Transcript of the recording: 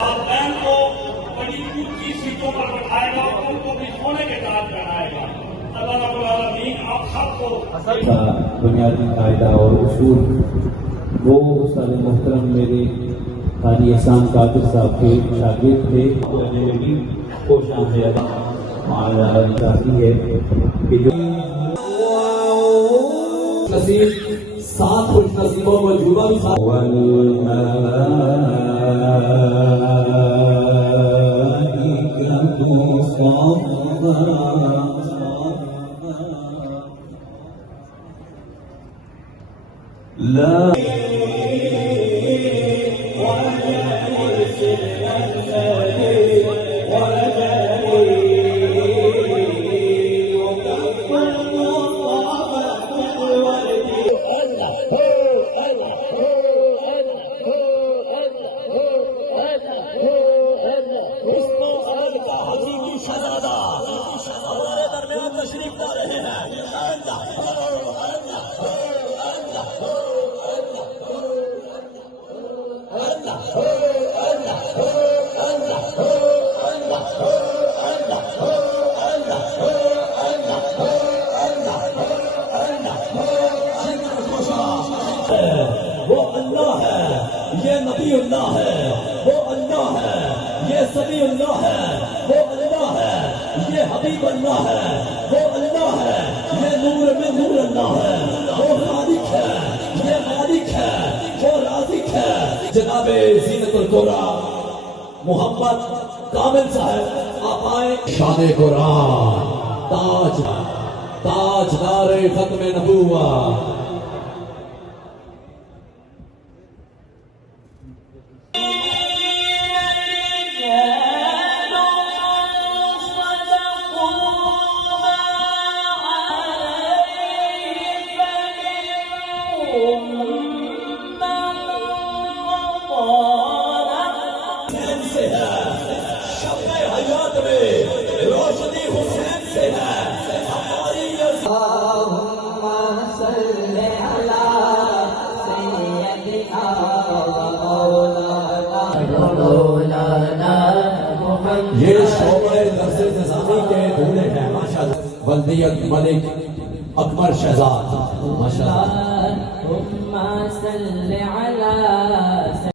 बहन को बड़ी ऊंची सीटों पर बैठाएगा और उनको भी सोने के ताज पहनाएगा। अल्लाह रब्बुल आलमीन आप सबको बुनियादी कायदा और उसूल वो उस्ताद मोहतरम मेरे कारी एहसान कादिर साहब के शागिर्द थे। कोशिश है कि जो नसीब सात खुश नसीबों में जुबा भी साथ वो अल्लाह है, ये नबी अल्लाह है, वो अल्लाह है, ये सभी अल्लाह है, वो अल्लाह है, ये हबीब अल्लाह है, वो अल्लाह है, ये नूर में नूर अल्लाह है, वो खालिक है, ये मालिक है, वो राज़िक है। जनाबे ज़ीनतुल कुरा मोहम्मद कामिल साहब आप आए। शाने कुरान ताजदारे खत्म नबूवा रोशनी हुसैन से है हमारी ये शोबे दर्से निज़ामी के धूले हैं माशाअल्लाह। वल्दियत मलिक अकबर शहजाद माशाअल्लाह।